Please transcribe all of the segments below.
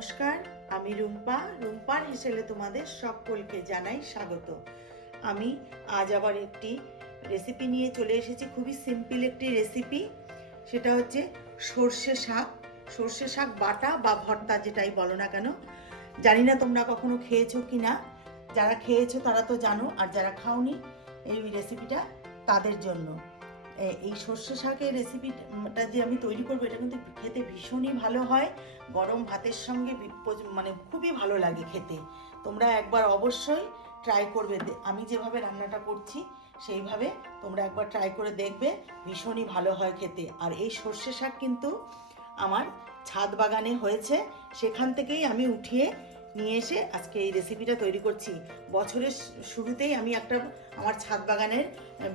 নমস্কার, আমি রুম্পা। রুম্পার হিসেবে তোমাদের সকলকে জানাই স্বাগত। আমি আজ আবার একটি রেসিপি নিয়ে চলে এসেছি, খুবই সিম্পল একটি রেসিপি সেটা হচ্ছে সর্ষে শাক। সর্ষে শাক বাটা বা ভর্তা যেটাই বলো না কেন। জানি না তোমরা কখনো খেয়েছো কি না যারা খেয়েছো তারা তো জানো, আর যারা খাওনি, এই রেসিপিটা তাদের জন্য। এই সর্ষে শাকের রেসিপিটা যে আমি তৈরি করব, এটা কিন্তু খেতে ভীষণই ভালো হয়। গরম ভাতের সঙ্গে মানে খুবই ভালো লাগে খেতে। তোমরা একবার অবশ্যই ট্রাই করবে। আমি যেভাবে রান্নাটা করছি, সেইভাবে তোমরা একবার ট্রাই করে দেখবে, ভীষণই ভালো হয় খেতে। আর এই সর্ষে শাক কিন্তু আমার ছাদ বাগানে হয়েছে। সেখান থেকেই আমি উঠিয়ে নিয়ে এসে আজকে এই রেসিপিটা তৈরি করছি। বছরের শুরুতেই আমি একটা আমার ছাদ বাগানের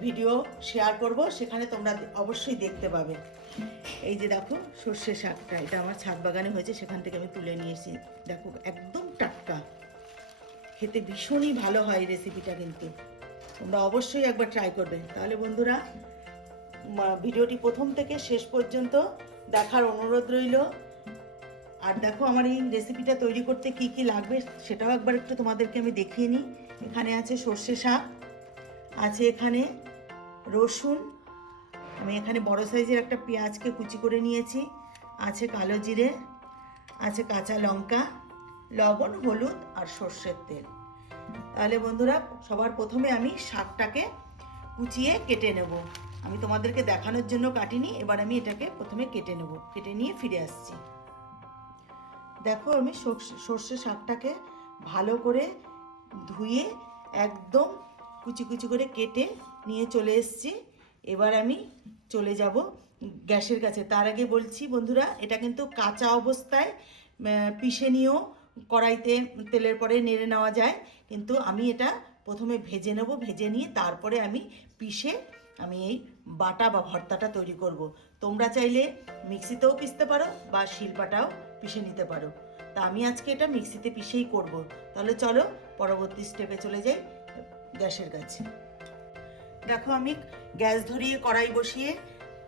ভিডিও শেয়ার করব, সেখানে তোমরা অবশ্যই দেখতে পাবে। এই যে দেখো, সর্ষে শাকটা, এটা আমার ছাদ বাগানে হয়েছে, সেখান থেকে আমি তুলে নিয়ে এসেছি। দেখো, একদম টাটকা। খেতে ভীষণই ভালো হয় রেসিপিটা কিন্তু। তোমরা অবশ্যই একবার ট্রাই করবে। তাহলে বন্ধুরা ভিডিওটি প্রথম থেকে শেষ পর্যন্ত দেখার অনুরোধ রইল। আর দেখো আমার এই রেসিপিটা তৈরি করতে কি কি লাগবে সেটাও একবার একটু তোমাদেরকে আমি দেখিয়ে নিই। এখানে আছে সর্ষে শাক, আছে এখানে রসুন, আমি এখানে বড় সাইজের একটা পেঁয়াজকে কুচি করে নিয়েছি, আছে কালো জিরে, আছে কাঁচা লঙ্কা, লবণ, হলুদ আর সর্ষের তেল। তাহলে বন্ধুরা, সবার প্রথমে আমি শাকটাকে কুচিয়ে কেটে নেব। আমি তোমাদেরকে দেখানোর জন্য কাটিনি, এবার আমি এটাকে প্রথমে কেটে নেব, কেটে নিয়ে ফিরে আসছি। দেখো আমি সর্ষে শাকটাকে ভালো করে ধুয়ে একদম কুচি কুচি করে কেটে নিয়ে চলে এসেছি। এবার আমি চলে যাব গ্যাসের কাছে। তার আগে বলছি বন্ধুরা, এটা কিন্তু কাঁচা অবস্থায় পিষে নিয়েও কড়াইতে তেলের পরে নেড়ে নেওয়া যায়। কিন্তু আমি এটা প্রথমে ভেজে নেব, ভেজে নিয়ে তারপরে আমি পিষে আমি এই বাটা বা ভর্তাটা তৈরি করব। তোমরা চাইলে মিক্সিতেও পিষতে পারো বা শিলপাটাও পিষে নিতে পারো। তা আমি আজকে এটা মিক্সিতে পিষেই করব। তাহলে চলো পরবর্তী স্টেপে চলে যাই গ্যাসের কাছে। দেখো আমি গ্যাস ধরিয়ে কড়াই বসিয়ে,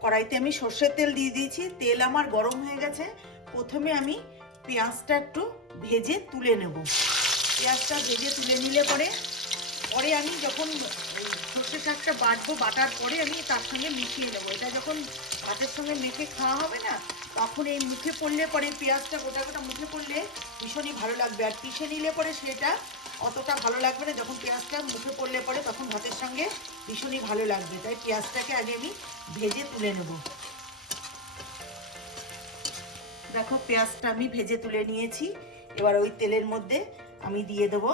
কড়াইতে আমি সর্ষের তেল দিয়ে দিয়েছি। তেল আমার গরম হয়ে গেছে। প্রথমে আমি পেঁয়াজটা একটু ভেজে তুলে নেব। পেঁয়াজটা ভেজে তুলে নিলে পরে পরে আমি যখন সর্ষে শাকটা বাটবো বাটার পরে আমি তার সঙ্গে মিশিয়ে নেব। এটা যখন ভাতের সঙ্গে মেখে খাওয়া হবে না, তখন এই মুখে পড়লে পরে পেঁয়াজটা গোটা গোটা মুখে পড়লে ভীষণই ভালো লাগবে। আর পিষে নিলে পরে সেটা অতটা ভালো লাগবে না। যখন পেঁয়াজটা মুখে পড়লে পরে তখন ভাতের সঙ্গে ভীষণই ভালো লাগবে। তাই পেঁয়াজটাকে আগে আমি ভেজে তুলে নেব। দেখো, পেঁয়াজটা আমি ভেজে তুলে নিয়েছি। এবার ওই তেলের মধ্যে আমি দিয়ে দেবো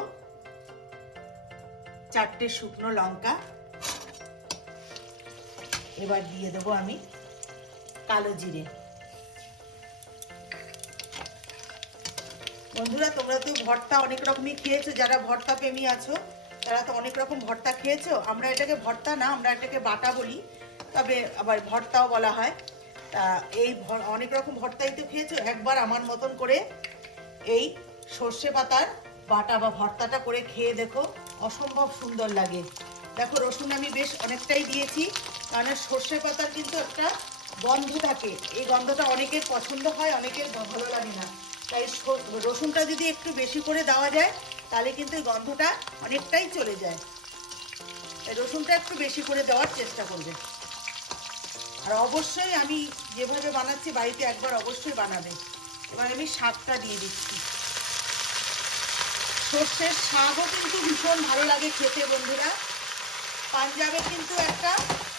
চারটে শুকনো লঙ্কা। এবার দিয়ে দেবো আমি কালো জিরে। বন্ধুরা, তোমরা তো ভর্তা অনেক রকমই খেয়েছো, যারা ভর্তা প্রেমী আছো, তারা তো অনেক রকম ভর্তা খেয়েছো। আমরা এটাকে ভর্তা না, আমরা এটাকে বাটা বলি, তবে আবার ভর্তাও বলা হয়। তা এই অনেক রকম ভর্তাই তো খেয়েছো। একবার আমার মতন করে এই সর্ষে পাতার বাটা বা ভর্তাটা করে খেয়ে দেখো, অসম্ভব সুন্দর লাগে। দেখো, রসুন আমি বেশ অনেকটাই দিয়েছি, কারণ সর্ষে পাতার কিন্তু একটা গন্ধ থাকে। এই গন্ধটা অনেকের পছন্দ হয়, অনেকের ভালো লাগে না। তাই রসুনটা যদি একটু বেশি করে দেওয়া যায়, তাহলে কিন্তু এই গন্ধটা অনেকটাই চলে যায়। তাই রসুনটা একটু বেশি করে দেওয়ার চেষ্টা করবে। আর অবশ্যই আমি যেভাবে বানাচ্ছি, বাড়িতে একবার অবশ্যই বানাবে। এবার আমি শাকটা দিয়ে দিচ্ছি। সর্ষের শাকও কিন্তু ভীষণ ভালো লাগে খেতে, বন্ধুরা। পাঞ্জাবে কিন্তু একটা,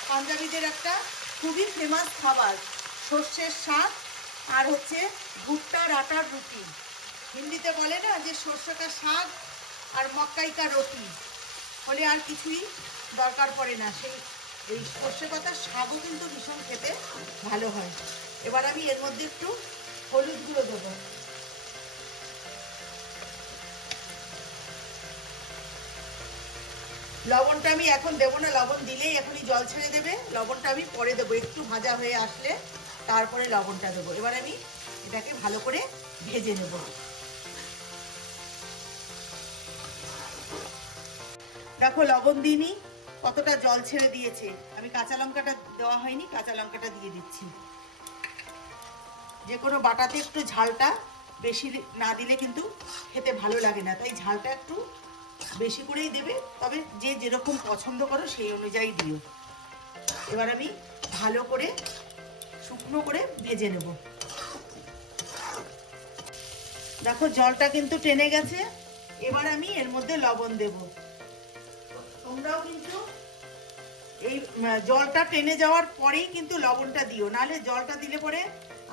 পাঞ্জাবিদের একটা খুবই ফেমাস খাবার, সর্ষের শাক আর হচ্ছে ভুট্টার আটার রুটি। হিন্দিতে বলে না যে সর্ষে কা শাক আর মক্কাই কা রুটি। হলে আর কিছুই দরকার পড়ে না। সেই, এই সর্ষে পাতার শাকও কিন্তু ভীষণ খেতে ভালো হয়। এবার আমি এর মধ্যে একটু হলুদ গুঁড়ো দেবো। লবণটা আমি এখন দেবো না, লবণ দিলেই এখনই জল ছেড়ে দেবে। লবণটা আমি পরে দেবো, একটু ভাজা হয়ে আসলে তারপরে লবণটা দেবো। এবার আমি এটাকে ভালো করে ভেজে নেব। দেখো, লবণ দিইনি, কতটা জল ছেড়ে দিয়েছে। আমি কাঁচা লঙ্কাটা দেওয়া হয়নি, কাঁচা লঙ্কাটা দিয়ে দিচ্ছি। যে কোনো বাটাতে একটু ঝালটা বেশি না দিলে কিন্তু খেতে ভালো লাগে না। তাই ঝালটা একটু বেশি করেই দেবে, তবে যে যেরকম পছন্দ করো সেই অনুযায়ী দিও। এবার আমি ভালো করে শুকনো করে ভেজে নেব। দেখো, জলটা কিন্তু টেনে গেছে। এবার আমি এর মধ্যে লবণ দেব। তোমরাও কিন্তু এই জলটা টেনে যাওয়ার পরেই কিন্তু লবণটা দিও। নাহলে জলটা দিলে পরে,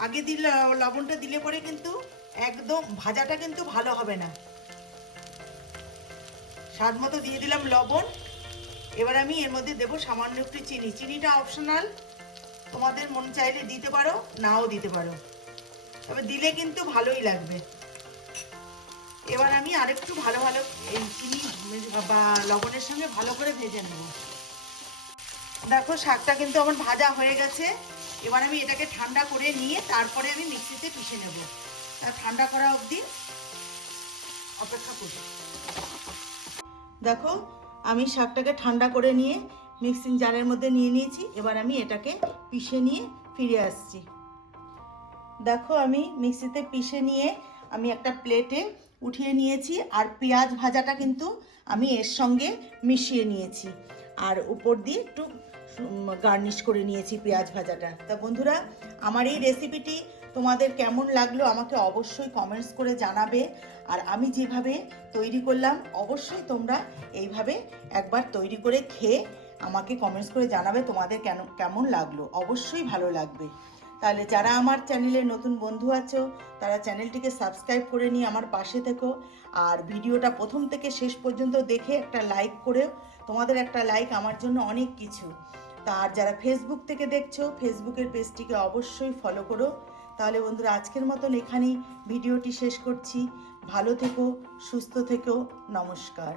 আগে দিলে, লবণটা দিলে পরে কিন্তু একদম ভাজাটা কিন্তু ভালো হবে না। স্বাদ মতো দিয়ে দিলাম লবণ। এবার আমি এর মধ্যে দেবো সামান্য একটু চিনি। চিনিটা অপশনাল তোমাদের মন চাইলে দিতে পারো, নাও দিতে পারো। তবে দিলে কিন্তু ভালোই লাগবে। এবার আমি আরেকটু ভালো ভালো এই চিনি, বা লবণের সঙ্গে ভালো করে ভেজে নেব। দেখো শাকটা কিন্তু আমার ভাজা হয়ে গেছে। এবার আমি এটাকে ঠান্ডা করে নিয়ে তারপরে আমি মিক্সিতে পিষে নেব। ঠান্ডা করা অবধি অপেক্ষা করি দেখো, আমি শাকটাকে ঠান্ডা করে নিয়ে মিক্সিং জারের মধ্যে নিয়ে নিয়েছি। এবার আমি এটাকে পিষে নিয়ে ফিরে আসছি। দেখো, আমি মিক্সিতে পিষে নিয়ে আমি একটা প্লেটে উঠিয়ে নিয়েছি আর পেঁয়াজ ভাজাটা কিন্তু আমি এর সঙ্গে মিশিয়ে নিয়েছি। আর উপর দিয়ে একটু গার্নিশ করে নিয়েছি পেঁয়াজ ভাজাটা। তা বন্ধুরা, আমার এই রেসিপিটি তোমাদের কেমন লাগল আমাকে অবশ্যই কমেন্টস করে জানাবে। আর আমি যেভাবে তৈরি করলাম, অবশ্যই তোমরা এইভাবে একবার তৈরি করে খেয়ে আমাকে কমেন্টস করে জানাবে তোমাদের কেন, কেমন লাগল। অবশ্যই ভালো লাগবে। তাহলে যারা আমার চ্যানেলে নতুন বন্ধু আছো, তারা চ্যানেলটিকে সাবস্ক্রাইব করে নিয়ে আমার পাশে থেকো। আর ভিডিওটা প্রথম থেকে শেষ পর্যন্ত দেখে একটা লাইক করেও তোমাদের একটা লাইক আমার জন্য অনেক কিছু। তার যারা ফেসবুক থেকে দেখছ ফেসবুকের পেজটিকে অবশ্যই ফলো করো। তাহলে বন্ধুরা আজকের মতন এখানেই ভিডিওটি শেষ করছি। ভালো থেকো সুস্থ থেকো নমস্কার।